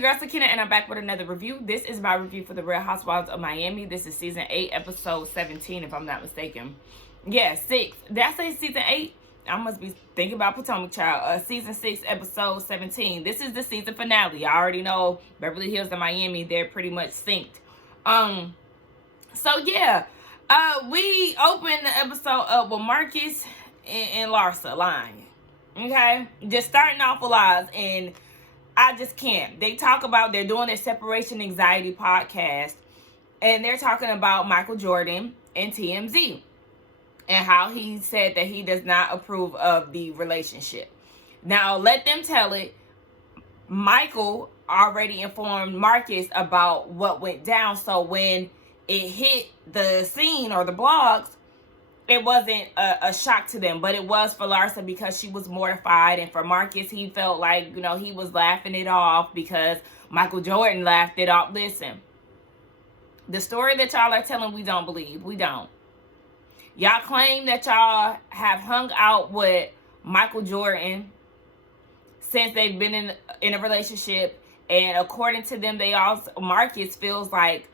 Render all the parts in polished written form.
your girl Sakina, and I'm back with another review. This is my review for the Real Housewives of Miami. This is season 8, episode 17, if I'm not mistaken. Yeah, 6. Did I say season 8? I must be thinking about Potomac Child. Season 6, episode 17. This is the season finale. I already know Beverly Hills and Miami, they're pretty much synced. So yeah, we opened the episode up with Marcus and Larsa lying. Okay? Just starting off with lies, and I just can't. They talk about, they're doing a separation anxiety podcast, and they're talking about Michael Jordan and TMZ and how he said that he does not approve of the relationship. Now, let them tell it. Michael already informed Marcus about what went down, so when it hit the scene or the blogs, it wasn't a shock to them, but it was for Larsa because she was mortified, and for Marcus, he felt like, you know, he was laughing it off because Michael Jordan laughed it off. Listen, the story that y'all are telling, we don't believe. We don't. Y'all claim that y'all have hung out with Michael Jordan since they've been in a relationship, and according to them, they also, Marcus feels like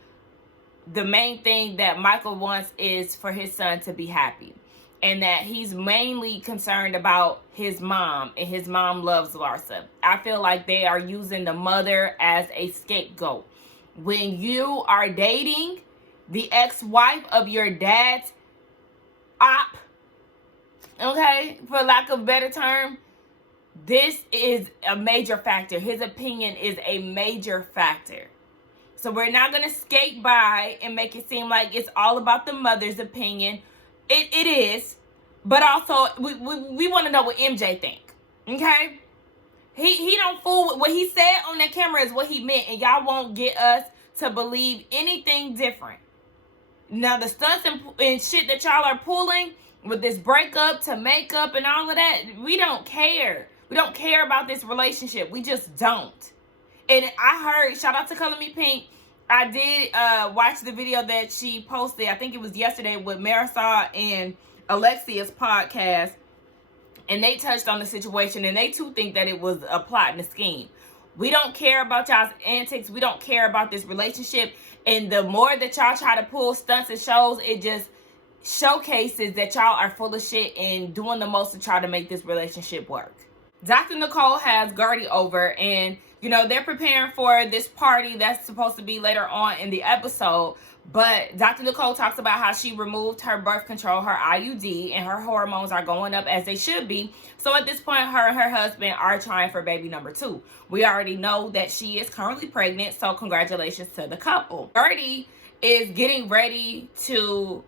the main thing that Michael wants is for his son to be happy, and that he's mainly concerned about his mom, and his mom loves Larsa. I feel like they are using the mother as a scapegoat. When you are dating the ex-wife of your dad's op, okay, for lack of a better term, this is a major factor. His opinion is a major factor. So we're not going to skate by and make it seem like it's all about the mother's opinion. It is. But also, we want to know what MJ think. Okay? He don't fool with what he said on that camera is what he meant. And y'all won't get us to believe anything different. Now, the stunts and shit that y'all are pulling with this breakup to makeup and all of that, we don't care. We don't care about this relationship. We just don't. And I heard, shout out to Color Me Pink, I did watch the video that she posted, I think it was yesterday, with Marisol and Alexia's podcast. And they touched on the situation, and they too think that it was a plot and a scheme. We don't care about y'all's antics. We don't care about this relationship. And the more that y'all try to pull stunts and shows, it just showcases that y'all are full of shit and doing the most to try to make this relationship work. Dr. Nicole has Gertie over, and you know, they're preparing for this party that's supposed to be later on in the episode. But Dr. Nicole talks about how she removed her birth control, her IUD, and her hormones are going up as they should be. So at this point, her and her husband are trying for baby number 2. We already know that she is currently pregnant, so congratulations to the couple. Gertie is getting ready to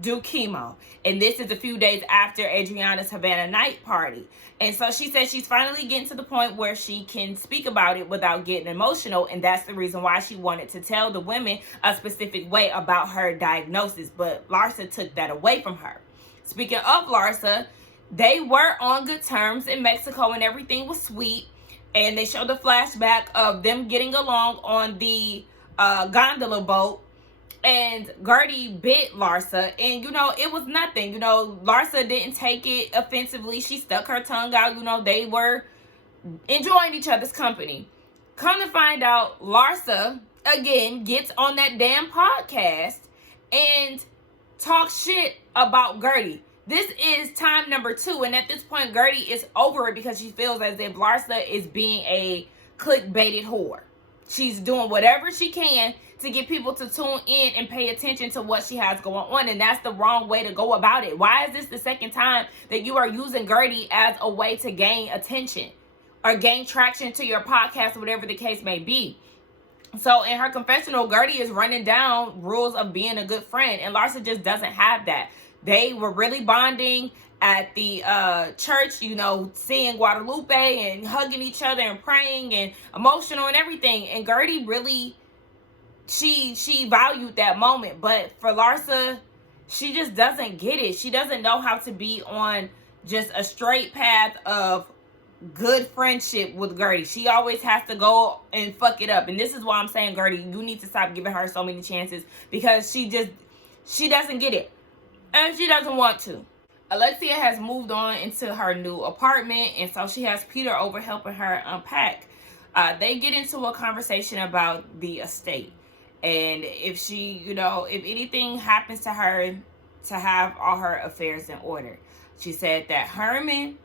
do chemo, and this is a few days after Adriana's Havana night party. And so she says she's finally getting to the point where she can speak about it without getting emotional, and that's the reason why she wanted to tell the women a specific way about her diagnosis, but Larsa took that away from her. Speaking of Larsa, they were on good terms in Mexico and everything was sweet, and they showed a flashback of them getting along on the gondola boat. And Gertie bit Larsa, and, you know, it was nothing. You know, Larsa didn't take it offensively. She stuck her tongue out. You know, they were enjoying each other's company. Come to find out, Larsa, again, gets on that damn podcast and talks shit about Gertie. This is time number 2, and at this point, Gertie is over it because she feels as if Larsa is being a clickbaited whore. She's doing whatever she can to get people to tune in and pay attention to what she has going on, and that's the wrong way to go about it. Why is this the second time that you are using Gertie as a way to gain attention or gain traction to your podcast, or whatever the case may be? So in her confessional, Gertie is running down rules of being a good friend, and Larsa just doesn't have that. They were really bonding at the church, you know, seeing Guadalupe and hugging each other and praying and emotional and everything, and Gertie really, she valued that moment. But for Larsa, she just doesn't get it. She doesn't know how to be on just a straight path of good friendship with Gertie. She always has to go and fuck it up. And this is why I'm saying, Gertie, you need to stop giving her so many chances, because she doesn't get it. And she doesn't want to. Alexia has moved on into her new apartment, and so she has Peter over helping her unpack. They get into a conversation about the estate. And if she, if anything happens to her, to have all her affairs in order. She said that Herman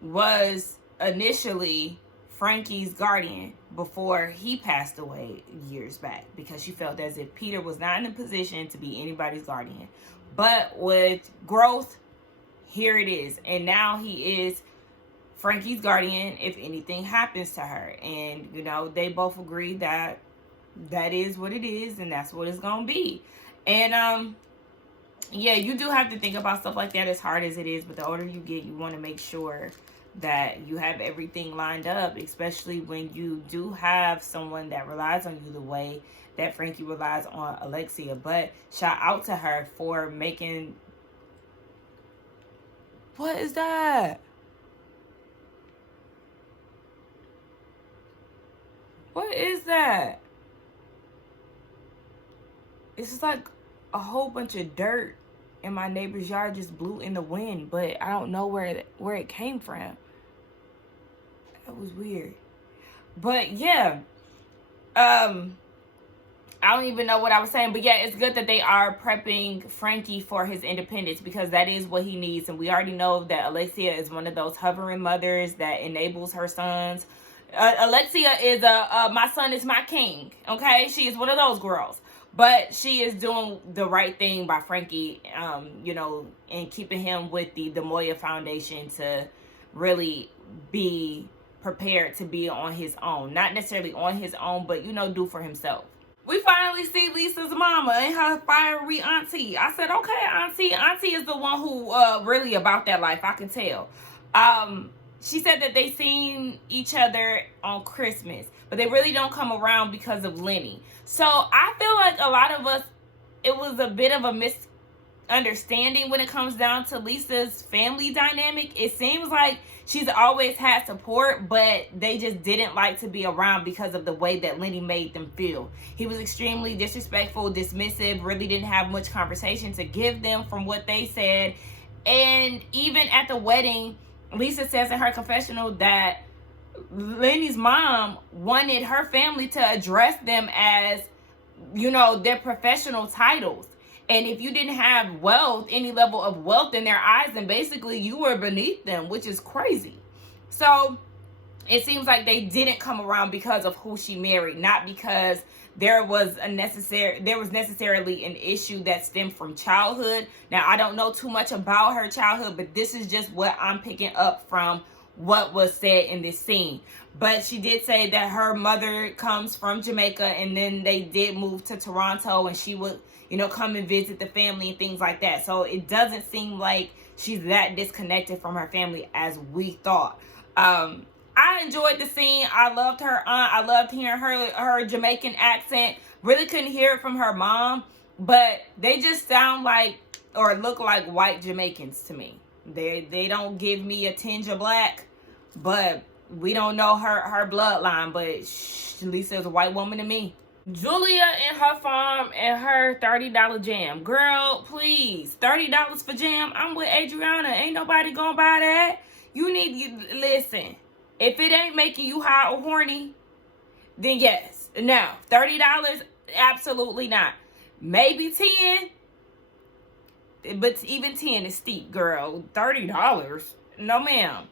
was initially Frankie's guardian before he passed away years back, because she felt as if Peter was not in a position to be anybody's guardian. But with growth, here it is. And now he is Frankie's guardian if anything happens to her. And, they both agree that that is what it is and that's what it's going to be. And, yeah, you do have to think about stuff like that, as hard as it is. But the older you get, you want to make sure that you have everything lined up, especially when you do have someone that relies on you the way that Frankie relies on Alexia. But shout out to her for making... What is that? What is that? It's just like a whole bunch of dirt in my neighbor's yard just blew in the wind, but I don't know where it came from. That was weird. But yeah, I don't even know what I was saying, but yeah, it's good that they are prepping Frankie for his independence, because that is what he needs. And we already know that Alexia is one of those hovering mothers that enables her sons. Alexia is my son is my king. Okay, she is one of those girls. But she is doing the right thing by Frankie, and keeping him with the Moya Foundation to really be prepared to be on his own. Not necessarily on his own, but, do for himself. We finally see Lisa's mama and her fiery auntie. I said, okay, auntie. Auntie is the one who really about that life, I can tell. She said that they seen each other on Christmas, but they really don't come around because of Lenny. So I feel like a lot of us, it was a bit of a misunderstanding when it comes down to Lisa's family dynamic. It seems like she's always had support, but they just didn't like to be around because of the way that Lenny made them feel. He was extremely disrespectful, dismissive, really didn't have much conversation to give them from what they said. And even at the wedding, Lisa says in her confessional that Lenny's mom wanted her family to address them as, their professional titles. And if you didn't have wealth, any level of wealth in their eyes, then basically you were beneath them, which is crazy. So it seems like they didn't come around because of who she married, not because there was necessarily an issue that stemmed from childhood. Now, I don't know too much about her childhood, but this is just what I'm picking up from what was said in this scene. But she did say that her mother comes from Jamaica, and then they did move to Toronto, and she would, come and visit the family and things like that. So it doesn't seem like she's that disconnected from her family as we thought. I enjoyed the scene. I loved her aunt. I loved hearing her Jamaican accent. Really couldn't hear it from her mom, but they just sound like, or look like, white Jamaicans to me. They don't give me a tinge of black, but we don't know her bloodline, but Lisa's a white woman to me. Julia and her farm and her $30 jam. Girl, please, $30 for jam? I'm with Adriana. Ain't nobody gonna buy that. Listen. If it ain't making you high or horny, then yes. Now, $30, absolutely not. Maybe 10, but even 10 is steep, girl. $30? No, ma'am.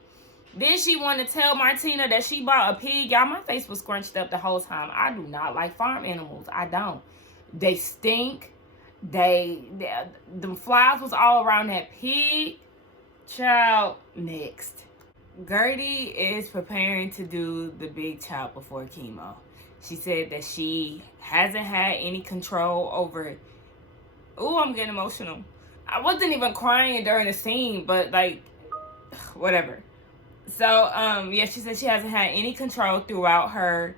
Then she wanted to tell Martina that she bought a pig. Y'all, my face was scrunched up the whole time. I do not like farm animals. I don't. They stink. The flies was all around that pig. Child, next. Gertie is preparing to do the big chop before chemo. She said that she hasn't had any control over... Ooh, I'm getting emotional. I wasn't even crying during the scene, but whatever. So, yeah, she said she hasn't had any control throughout her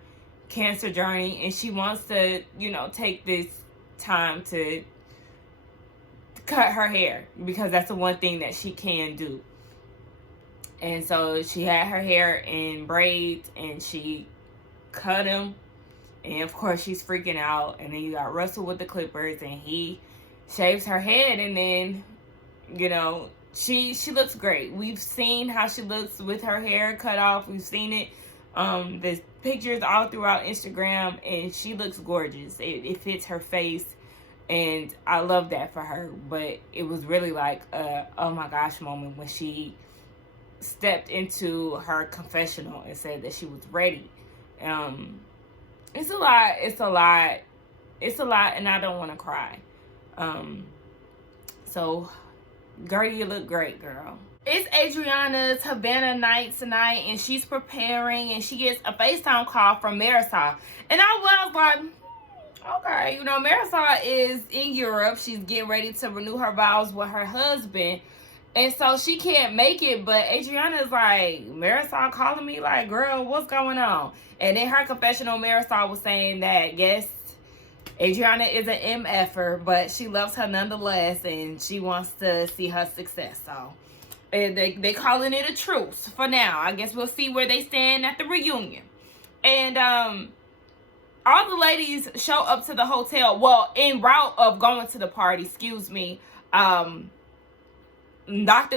cancer journey, and she wants to, take this time to cut her hair, because that's the one thing that she can do. And so she had her hair in braids, and she cut them. And of course she's freaking out. And then you got Russell with the clippers, and he shaves her head. And then, she looks great. We've seen how she looks with her hair cut off. We've seen it. pictures all throughout Instagram, and she looks gorgeous. It fits her face, and I love that for her. But it was really like a oh my gosh moment when she stepped into her confessional and said that she was ready. It's a lot. It's a lot. It's a lot, and I don't want to cry. So, Gertie, you look great, girl. It's Adriana's Havana night tonight, and she's preparing, and she gets a FaceTime call from Marisol. And I was like, okay, you know, Marisol is in Europe. She's getting ready to renew her vows with her husband. And so she can't make it, but Adriana's like, Marisol calling me like, girl, what's going on? And in her confessional, Marisol was saying that, yes, Adriana is an MFer, but she loves her nonetheless, and she wants to see her success. So they calling it a truce for now. I guess we'll see where they stand at the reunion. And all the ladies show up to the hotel. Well, en route of going to the party, excuse me. Dr.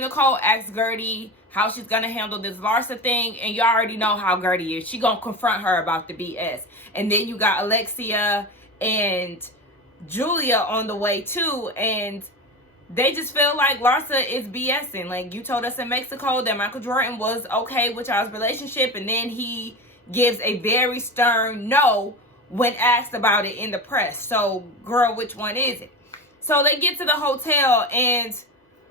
Nicole asked Gertie how she's going to handle this Larsa thing. And you already know how Gertie is. She going to confront her about the BS. And then you got Alexia and Julia on the way too. And they just feel like Larsa is BSing. Like, you told us in Mexico that Michael Jordan was okay with y'all's relationship. And then he gives a very stern no when asked about it in the press. So, girl, which one is it? So they get to the hotel, and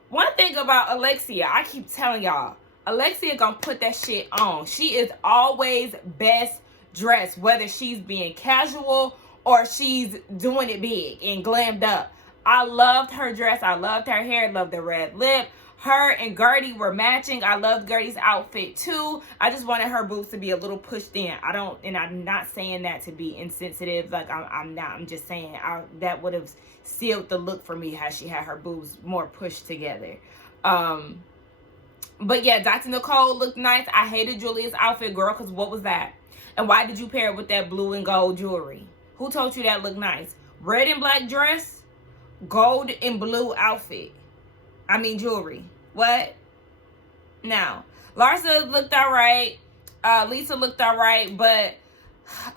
one thing about Alexia, I keep telling y'all, Alexia gonna put that shit on. She is always best dressed, whether she's being casual or she's doing it big and glammed up. I loved her dress. I loved her hair. Loved the red lip. Her and Gertie were matching. I loved Gertie's outfit too. I just wanted her boobs to be a little pushed in. I'm not saying that to be insensitive. Like, I'm not. I'm just saying that would have sealed the look for me, how she had her boobs more pushed together. But yeah, Dr. Nicole looked nice. I hated Julia's outfit, girl, because what was that? And why did you pair it with that blue and gold jewelry? Who told you that looked nice? Red and black dress, gold and blue outfit. I mean jewelry. What? Now, Larsa looked all right. Lisa looked all right, but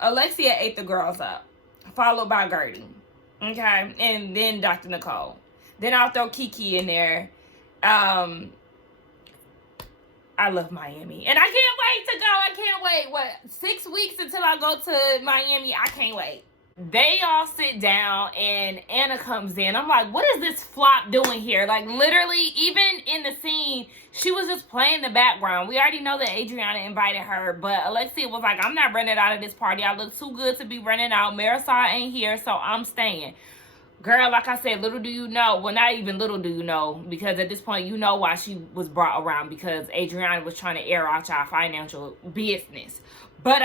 Alexia ate the girls up, followed by Gertie. Okay, and then Dr. Nicole. Then I'll throw Kiki in there. I love Miami, and I can't wait to go. I can't wait. What, 6 weeks until I go to Miami? I can't wait. They all sit down, and Anna comes in. I'm like, what is this flop doing here? Like, literally, even in the scene, she was just playing the background. We already know that Adriana invited her, but Alexia was like, I'm not running out of this party. I look too good to be running out. Marisol ain't here, so I'm staying. Girl, like I said, little do you know. Well, not even little do you know, because at this point, you know why she was brought around, because Adriana was trying to air out y'all financial business. But,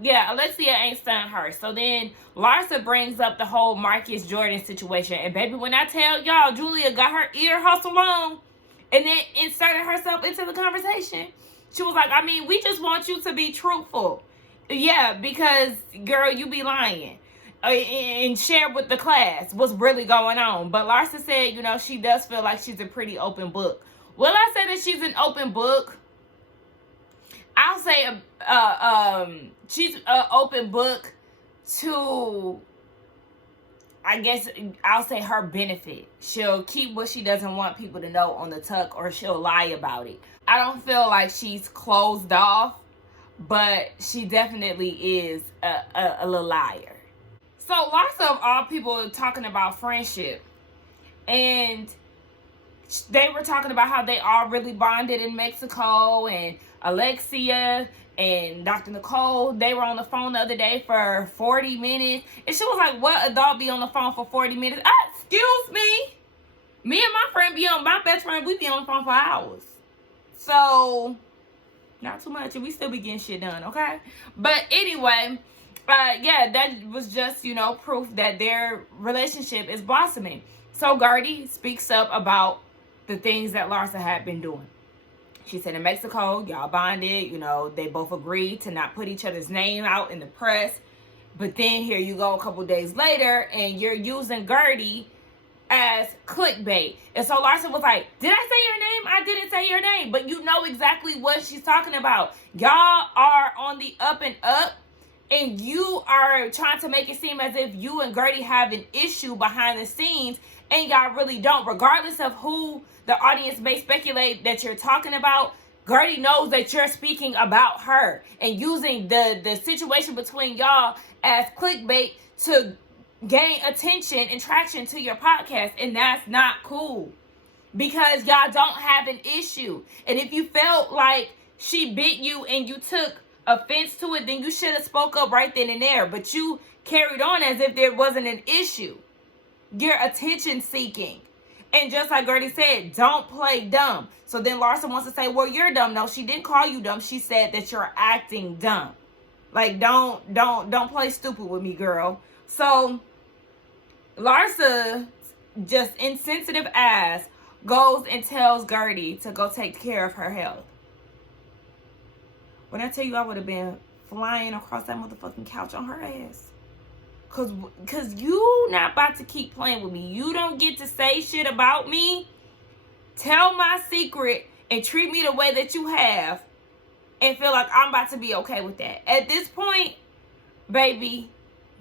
yeah, Alexia ain't stunned her. So then Larsa brings up the whole Marcus Jordan situation. And, baby, when I tell y'all, Julia got her ear hustled on and then inserted herself into the conversation. She was like, I mean, we just want you to be truthful. Yeah, because, girl, you be lying. And share with the class what's really going on. But Larsa said, you know, she does feel like she's a pretty open book. Will I say that she's an open book? I'll say she's an open book to, I guess I'll say, her benefit. She'll keep what she doesn't want people to know on the tuck, or she'll lie about it. I don't feel like she's closed off, but she definitely is a little liar. So Larsa, of all people, talking about friendship, and they were talking about how they all really bonded in Mexico, and Alexia and Dr. Nicole, they were on the phone the other day for 40 minutes. And she was like, what adult be on the phone for 40 minutes? Excuse me. Me and my best friend, we be on the phone for hours. So, not too much. And we still be getting shit done, okay? But anyway, yeah, that was just, you know, proof that their relationship is blossoming. So Gertie speaks up about the things that Larsa had been doing. She said in Mexico, y'all bonded, you know, they both agreed to not put each other's name out in the press. But then here you go a couple days later, and you're using Gertie as clickbait. And so Larsa was like, did I say your name? I didn't say your name. But you know exactly what she's talking about. Y'all are on the up and up. and you are trying to make it seem as if you and Gertie have an issue behind the scenes, and y'all really don't. Regardless of who the audience may speculate that you're talking about, Gertie knows that you're speaking about her and using the situation between y'all as clickbait to gain attention and traction to your podcast, and that's not cool, because y'all don't have an issue. And if you felt like she bit you and you took offense to it, then you should have spoke up right then and there, but you carried on as if there wasn't an issue. You're attention seeking, and just like Gertie said, don't play dumb. So then Larsa wants to say, well, you're dumb. No, she didn't call you dumb. She said that you're acting dumb. Like, don't play stupid with me, girl. So Larsa, just insensitive ass, goes and tells Gertie to go take care of her health. When I tell you, I would have been flying across that motherfucking couch on her ass. Cause you not about to keep playing with me. You don't get to say shit about me, tell my secret, and treat me the way that you have, and feel like I'm about to be okay with that. At this point, baby,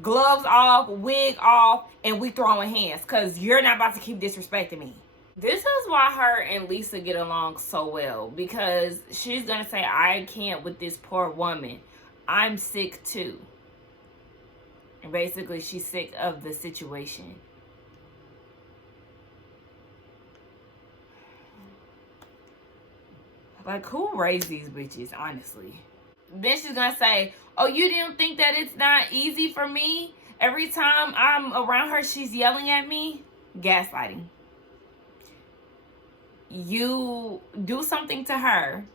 gloves off, wig off, and we throwing hands, because you're not about to keep disrespecting me. This is why her and Lisa get along so well, because she's going to say, I can't with this poor woman. I'm sick too. And basically, she's sick of the situation. Like, who raised these bitches, honestly? Then she's going to say, oh, you didn't think that it's not easy for me? Every time I'm around her, she's yelling at me? Gaslighting. You do something to her.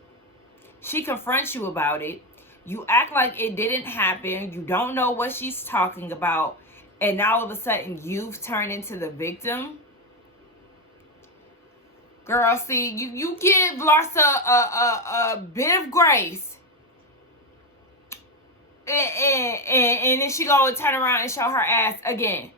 She confronts you about it. You act like it didn't happen. You don't know what she's talking about. And now all of a sudden, you've turned into the victim. Girl, see, you give Larsa a bit of grace. And then she go and turn around and show her ass again.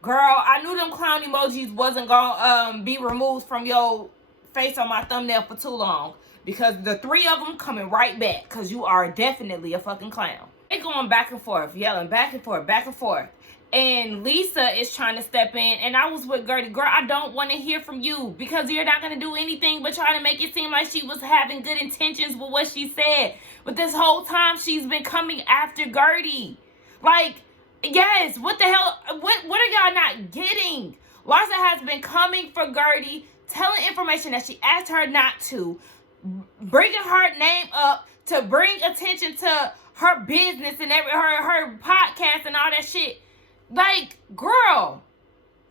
Girl, I knew them clown emojis wasn't going to be removed from your face on my thumbnail for too long. Because the three of them coming right back. Because you are definitely a fucking clown. They going back and forth, yelling back and forth, back and forth. And Lisa is trying to step in. And I was with Gertie. Girl, I don't want to hear from you. Because you're not going to do anything but try to make it seem like she was having good intentions with what she said. But this whole time, she's been coming after Gertie. Like, yes, what the hell? What are y'all not getting? Larsa has been coming for Gertie, telling information that she asked her not to, bringing her name up to bring attention to her business and her podcast and all that shit. Like, girl,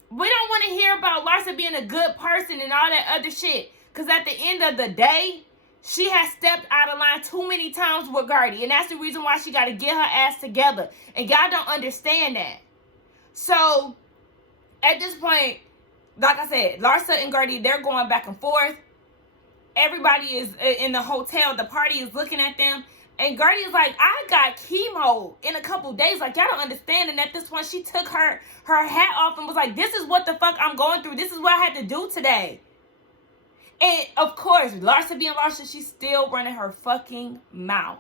we don't want to hear about Larsa being a good person and all that other shit. Because at the end of the day, she has stepped out of line too many times with Gertie. And that's the reason why she got to get her ass together. And y'all don't understand that. So, at this point, like I said, Larsa and Gertie, they're going back and forth. Everybody is in the hotel. The party is looking at them. And Gertie is like, I got chemo in a couple days. Like, y'all don't understand. And at this point, she took her hat off and was like, this is what the fuck I'm going through. This is what I had to do today. And, of course, Larsa being Larsa, she's still running her fucking mouth.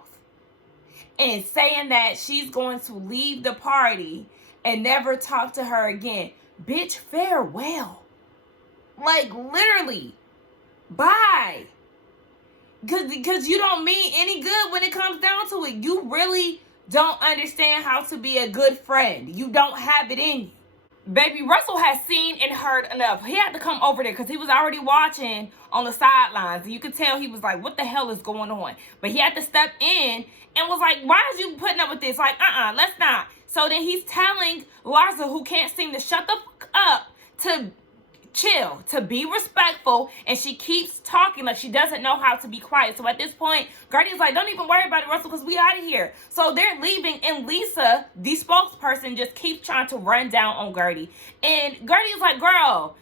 And saying that she's going to leave the party and never talk to her again. Bitch, farewell. Like, literally. Bye. Because you don't mean any good when it comes down to it. You really don't understand how to be a good friend. You don't have it in you. Baby, Russell has seen and heard enough. He had to come over there because he was already watching on the sidelines. And you could tell he was like, what the hell is going on? But he had to step in and was like, why is you putting up with this? Like, let's not. So then he's telling Larsa, who can't seem to shut the fuck up, to chill, to be respectful, and she keeps talking like she doesn't know how to be quiet. So at this point, Gertie's like, don't even worry about it, Russell, because we out of here. So they're leaving, and Lisa, the spokesperson, just keeps trying to run down on Gertie. And Gertie's like, girl,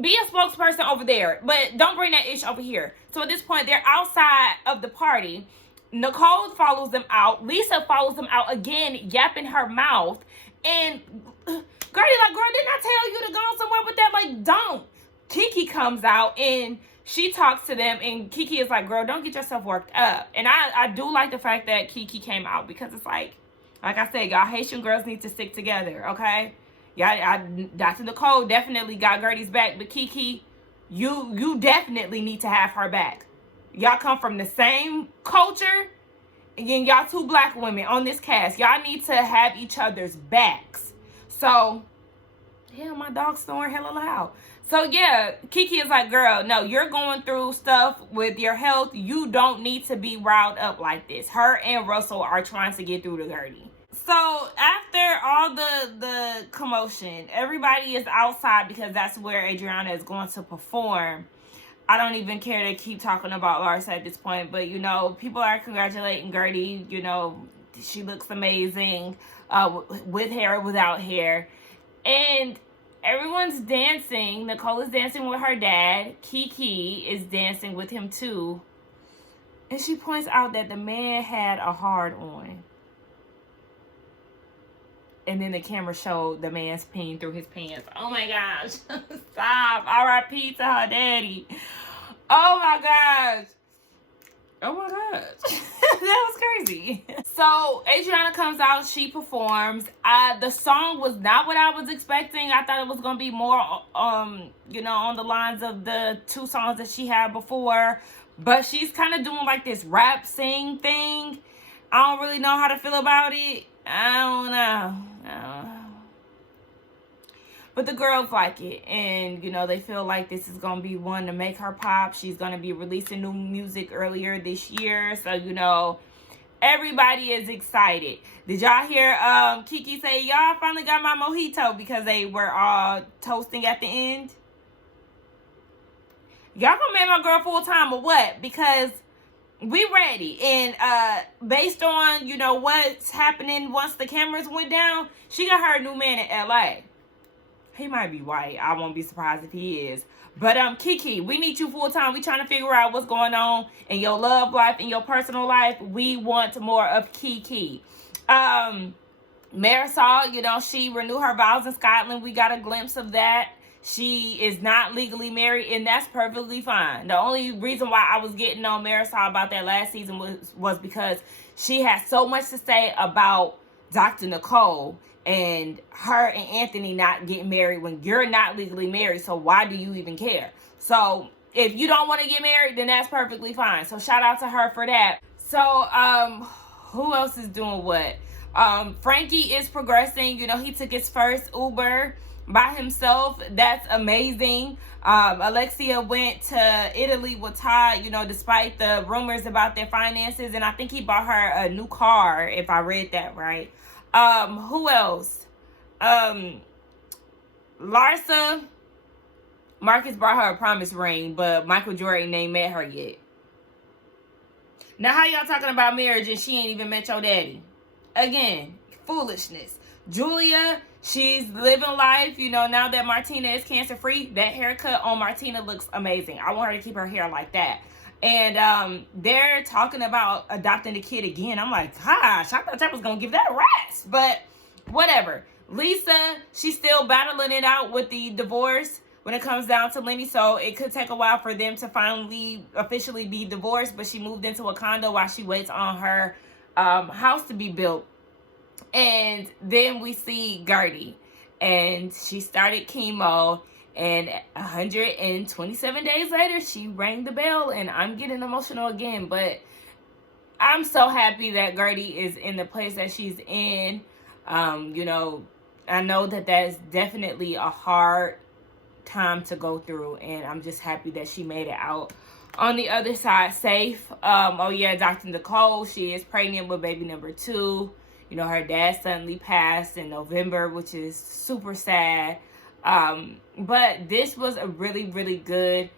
be a spokesperson over there, but don't bring that ish over here. So at this point, they're outside of the party. Nicole follows them out. Lisa follows them out again, yapping her mouth. And Gertie like, girl, didn't I tell you to go somewhere with that? Like, don't. Kiki comes out and she talks to them, and Kiki is like, girl, don't get yourself worked up. And I do like the fact that Kiki came out, because it's like, Like I said, y'all Haitian girls need to stick together, okay? Yeah, Dr. Nicole definitely got Gertie's back, but Kiki, you definitely need to have her back. Y'all come from the same culture. Again, y'all two black women on this cast. Y'all need to have each other's backs. So, yeah, my dog's snoring hella loud. So, yeah, Kiki is like, girl, no, you're going through stuff with your health. You don't need to be riled up like this. Her and Russell are trying to get through to Gertie. So, after all the commotion, everybody is outside because that's where Adriana is going to perform. I don't even care to keep talking about Larsa at this point, but, you know, people are congratulating Gertie. You know, she looks amazing with hair, without hair. And everyone's dancing. Nicole is dancing with her dad. Kiki is dancing with him, too. And she points out that the man had a hard on. And then the camera showed the man's peen through his pants. Oh my gosh. Stop. R.I.P. to her daddy. Oh my gosh. Oh my gosh. That was crazy. So Adriana comes out. She performs. The song was not what I was expecting. I thought it was going to be more, you know, on the lines of the 2 songs that she had before. But she's kind of doing like this rap sing thing. I don't really know how to feel about it. I don't know. But the girls like it. And, you know, they feel like this is going to be one to make her pop. She's going to be releasing new music earlier this year. So, you know, everybody is excited. Did y'all hear Kiki say, y'all finally got my mojito, because they were all toasting at the end? Y'all gonna make my girl full time or what? Because we ready. And based on, you know, what's happening once the cameras went down, she got her new man in LA. He might be white. I won't be surprised if he is. But Kiki, we need you full time. We trying to figure out what's going on in your love life, in your personal life. We want more of Kiki. Marisol, you know, she renewed her vows in Scotland. We got a glimpse of that. She is not legally married, and that's perfectly fine. The only reason why I was getting on Marisol about that last season was because she had so much to say about Dr. Nicole and her and Anthony not getting married when you're not legally married. So why do you even care? So if you don't want to get married, then that's perfectly fine. So shout out to her for that. So who else is doing what? Frankie is progressing. You know, he took his first Uber by himself. That's amazing. Alexia went to Italy with Todd, you know, despite the rumors about their finances. And I think he bought her a new car, if I read that right. Who else? Larsa, Marcus brought her a promise ring, but Michael Jordan ain't met her yet. Now, how y'all talking about marriage and she ain't even met your daddy? Again, foolishness. Julia, she's living life, you know, now that Martina is cancer-free. That haircut on Martina looks amazing. I want her to keep her hair like that. And they're talking about adopting the kid again. I'm like, gosh, I thought that was going to give that a rest. But whatever. Lisa, she's still battling it out with the divorce when it comes down to Lenny. So it could take a while for them to finally officially be divorced. But she moved into a condo while she waits on her house to be built. And then we see Gertie. And she started chemo. And 127 days later, she rang the bell. And I'm getting emotional again. But I'm so happy that Gertie is in the place that she's in. You know, I know that that's definitely a hard time to go through. And I'm just happy that she made it out on the other side safe. Oh, yeah, Dr. Nicole, she is pregnant with baby number 2. You know, her dad suddenly passed in November, which is super sad. But this was a really, really good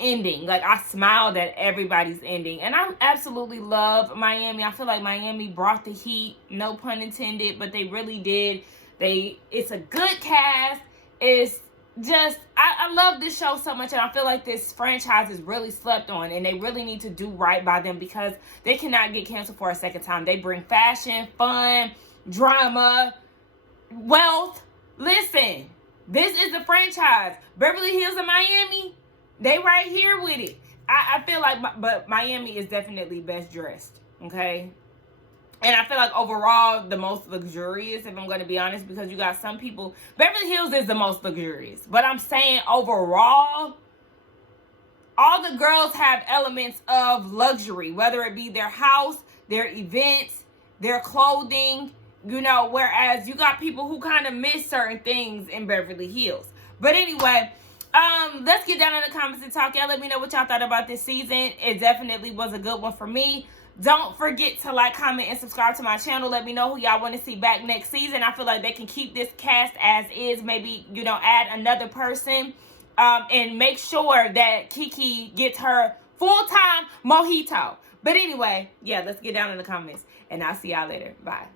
ending. Like, I smiled at everybody's ending. And I absolutely love Miami. I feel like Miami brought the heat, no pun intended, but they really did. It's a good cast. It's just, I love this show so much, and I feel like this franchise is really slept on, and they really need to do right by them because they cannot get canceled for a second time. They bring fashion, fun, drama, wealth. Listen, this is a franchise. Beverly Hills and Miami, they right here with it. I feel like, but Miami is definitely best dressed, okay? And I feel like overall, the most luxurious, if I'm going to be honest, because you got some people, Beverly Hills is the most luxurious. But I'm saying overall, all the girls have elements of luxury, whether it be their house, their events, their clothing, you know, whereas you got people who kind of miss certain things in Beverly Hills. But anyway, let's get down in the comments and talk. Y'all let me know what y'all thought about this season. It definitely was a good one for me. Don't forget to like, comment, and subscribe to my channel. Let me know who y'all want to see back next season. I feel like they can keep this cast as is. Maybe, you know, add another person. And make sure that Kiki gets her full-time mojito. But anyway, yeah, let's get down in the comments. And I'll see y'all later. Bye.